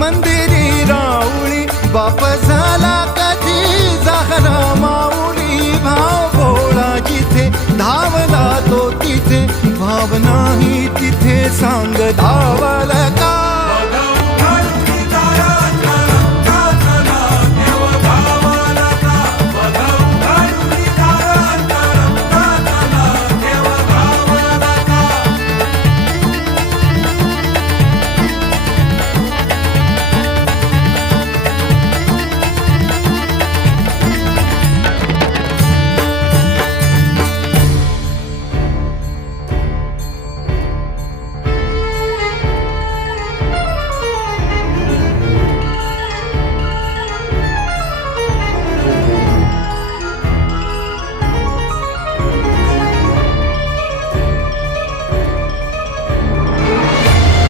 मंदिरी राऊळी बाप झाला कधी जाहरा माऊली भाव भोळा जिथे धावला तो तिथे भाव नाही तिथे सांग धावला